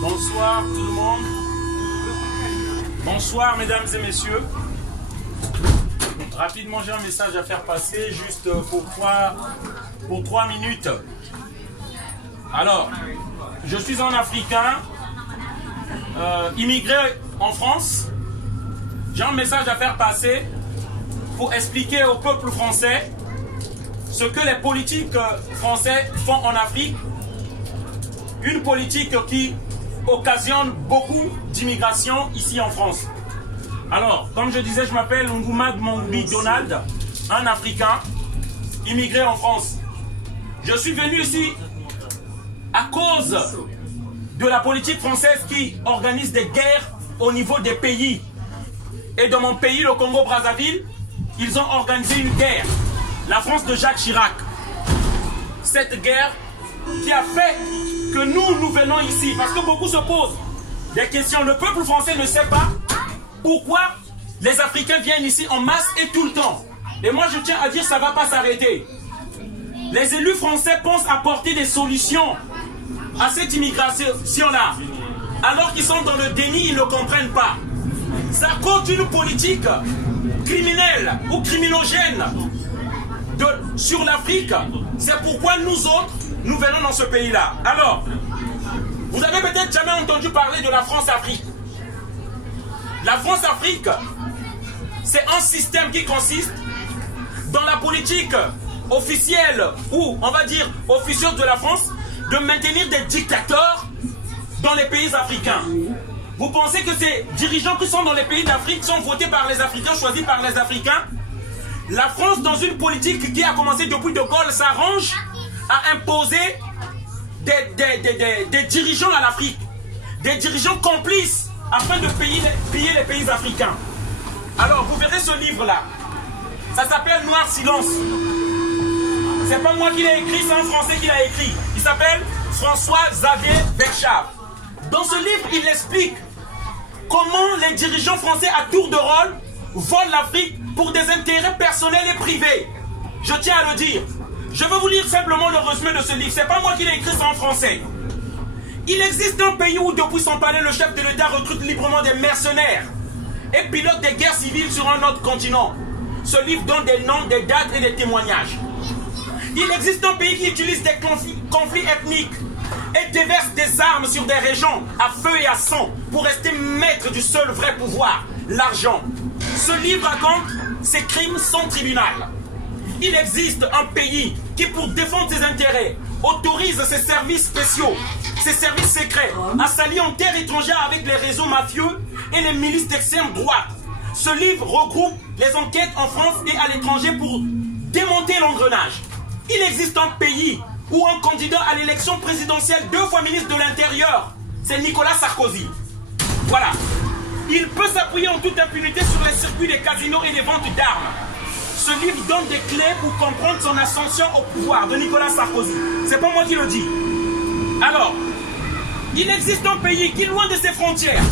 Bonsoir tout le monde. Bonsoir mesdames et messieurs. Rapidement, j'ai un message à faire passer juste pour 3 minutes. Alors, je suis un Africain immigré en France. J'ai un message à faire passer pour expliquer au peuple français ce que les politiques français font en Afrique. Une politique qui occasionne beaucoup d'immigration ici en France. Alors, comme je disais, je m'appelle Ngoumad Mangoubi Donald, un Africain immigré en France. Je suis venu ici à cause de la politique française qui organise des guerres au niveau des pays. Et dans mon pays, le Congo-Brazzaville, ils ont organisé une guerre. La France de Jacques Chirac. Cette guerre qui a fait que nous venons ici. Parce que beaucoup se posent des questions. Le peuple français ne sait pas pourquoi les Africains viennent ici en masse et tout le temps. Et moi je tiens à dire, ça ne va pas s'arrêter. Les élus français pensent apporter des solutions à cette immigration-là. Alors qu'ils sont dans le déni, ils ne comprennent pas. Ça cause une politique criminelle ou criminogène sur l'Afrique. C'est pourquoi nous autres, nous venons dans ce pays-là. Alors, vous avez peut-être jamais entendu parler de la France-Afrique. La France-Afrique, c'est un système qui consiste dans la politique officielle ou, on va dire, officieuse de la France, de maintenir des dictateurs dans les pays africains. Vous pensez que ces dirigeants qui sont dans les pays d'Afrique sont votés par les Africains, choisis par les Africains? La France, dans une politique qui a commencé depuis De Gaulle, s'arrange à imposer des dirigeants à l'Afrique, des dirigeants complices afin de piller les pays africains. Alors, vous verrez ce livre-là. Ça s'appelle Noir Silence. C'est pas moi qui l'ai écrit, c'est un Français qui l'a écrit. Il s'appelle François-Xavier Verschaff. Dans ce livre, il explique comment les dirigeants français à tour de rôle volent l'Afrique pour des intérêts personnels et privés. Je tiens à le dire. Je vais vous lire simplement le résumé de ce livre. C'est pas moi qui l'ai écrit, c'est en français. Il existe un pays où, depuis son palais, le chef de l'État recrute librement des mercenaires et pilote des guerres civiles sur un autre continent. Ce livre donne des noms, des dates et des témoignages. Il existe un pays qui utilise des conflits ethniques et déverse des armes sur des régions à feu et à sang pour rester maître du seul vrai pouvoir, l'argent. Ce livre raconte ses crimes sans tribunal. Il existe un pays qui, pour défendre ses intérêts, autorise ses services spéciaux, ses services secrets, à s'allier en terre étrangère avec les réseaux mafieux et les milices d'extrême droite. Ce livre regroupe les enquêtes en France et à l'étranger pour démonter l'engrenage. Il existe un pays où un candidat à l'élection présidentielle, 2 fois ministre de l'Intérieur, c'est Nicolas Sarkozy. Voilà. Il peut s'appuyer en toute impunité sur les circuits des casinos et les ventes d'armes. Ce livre donne des clés pour comprendre son ascension au pouvoir de Nicolas Sarkozy. C'est pas moi qui le dis. Alors, il existe un pays qui, loin de ses frontières,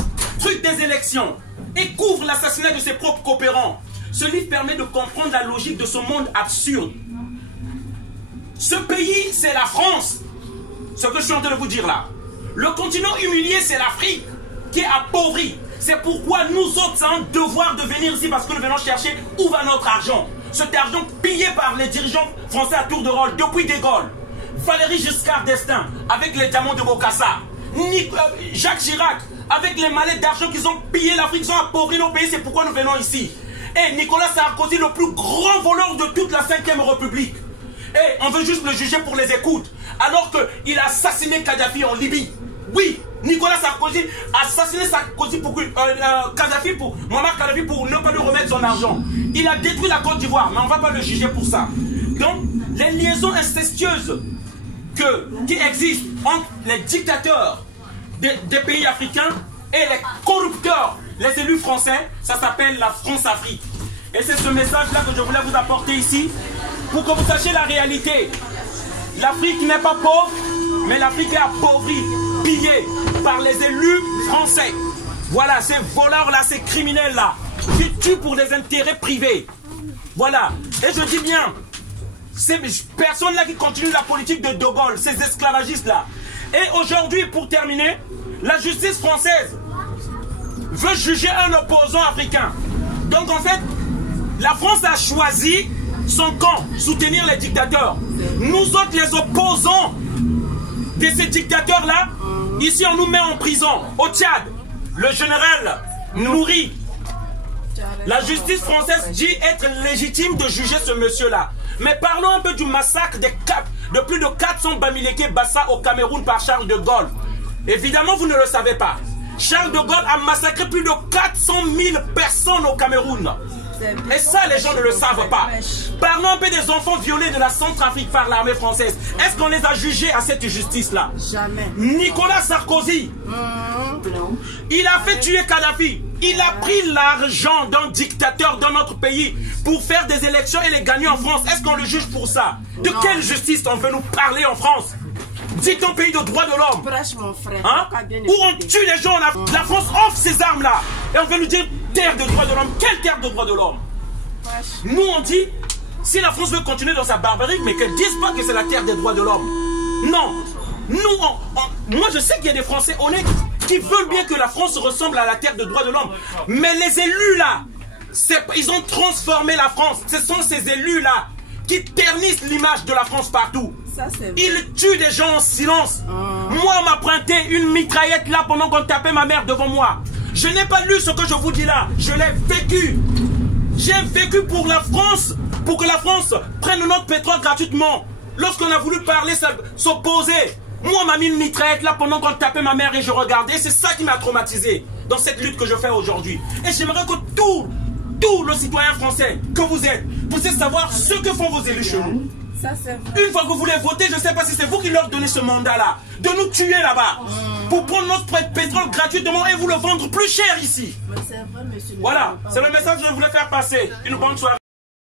truque des élections et couvre l'assassinat de ses propres coopérants. Ce livre permet de comprendre la logique de ce monde absurde. Ce pays, c'est la France. Ce que je suis en train de vous dire là. Le continent humilié, c'est l'Afrique qui est appauvrie. C'est pourquoi nous autres, c'est un devoir de venir ici parce que nous venons chercher où va notre argent. Cet argent pillé par les dirigeants français à tour de rôle depuis De Gaulle, Valéry Giscard d'Estaing avec les diamants de Bokassa, Jacques Chirac avec les mallettes d'argent qu'ils ont pillé l'Afrique, ils ont appauvri nos pays, c'est pourquoi nous venons ici. Et Nicolas Sarkozy, le plus grand voleur de toute la 5e République. Et on veut juste le juger pour les écoutes, alors qu'il a assassiné Kadhafi en Libye. Oui, Nicolas Sarkozy a assassiné Sarkozy pour Muammar Kadhafi pour ne pas lui remettre son argent. Il a détruit la Côte d'Ivoire, mais on ne va pas le juger pour ça. Donc, les liaisons incestueuses qui existent entre les dictateurs des pays africains et les corrupteurs, les élus français, ça s'appelle la France-Afrique. Et c'est ce message-là que je voulais vous apporter ici, pour que vous sachiez la réalité. L'Afrique n'est pas pauvre, mais l'Afrique est appauvrie, pillée par les élus français. Voilà, ces voleurs-là, ces criminels-là, qui tuent pour des intérêts privés. Voilà. Et je dis bien, ces personnes-là qui continuent la politique de De Gaulle, ces esclavagistes-là, Et aujourd'hui, pour terminer, la justice française veut juger un opposant africain. Donc en fait, la France a choisi son camp, soutenir les dictateurs. Nous autres, les opposants de ces dictateurs-là, ici on nous met en prison. Au Tchad, le général Nouri, la justice française dit être légitime de juger ce monsieur-là. Mais parlons un peu du massacre de plus de 400 Bamileke Bassa au Cameroun par Charles de Gaulle. Évidemment, vous ne le savez pas. Charles de Gaulle a massacré plus de 400 000 personnes au Cameroun. Et ça, les gens ne le savent pas. Parlons un peu des enfants violés de la Centrafrique par l'armée française. Est-ce qu'on les a jugés à cette justice-là? Jamais. Nicolas Sarkozy, il a fait tuer Kadhafi. Il a pris l'argent d'un dictateur dans notre pays pour faire des élections et les gagner en France. Est-ce qu'on le juge pour ça? De quelle justice on veut nous parler en France? Dites un pays de droits de l'homme. Hein? Où on tue les gens. La France offre ces armes-là. Et on veut nous dire terre de droits de l'homme. Quelle terre de droits de l'homme? Nous on dit, si la France veut continuer dans sa barbarie, mais qu'elle ne dise pas que c'est la terre des droits de l'homme. Non. Moi je sais qu'il y a des Français honnêtes qui veulent bien que la France ressemble à la terre des droits de l'homme. Mais les élus là, ils ont transformé la France. Ce sont ces élus là qui ternissent l'image de la France partout. Ils tuent des gens en silence. Moi, on m'a pointé une mitraillette là pendant qu'on tapait ma mère devant moi. Je n'ai pas lu ce que je vous dis là. Je l'ai vécu. J'ai vécu pour la France, pour que la France prenne notre pétrole gratuitement. Lorsqu'on a voulu parler, s'opposer. Moi, on m'a mis une mitraillette là pendant qu'on tapait ma mère et je regardais. C'est ça qui m'a traumatisé dans cette lutte que je fais aujourd'hui. Et j'aimerais que tout le citoyen français que vous êtes, puissiez savoir ce que font vos élus chez nous. Ça, vrai. Une fois que vous voulez voter, je ne sais pas si c'est vous qui leur donnez ce mandat-là, de nous tuer là-bas, pour prendre notre pétrole gratuitement et vous le vendre plus cher ici. Mais c'est vrai, monsieur. Voilà, c'est le message que je voulais faire passer. Une bonne soirée.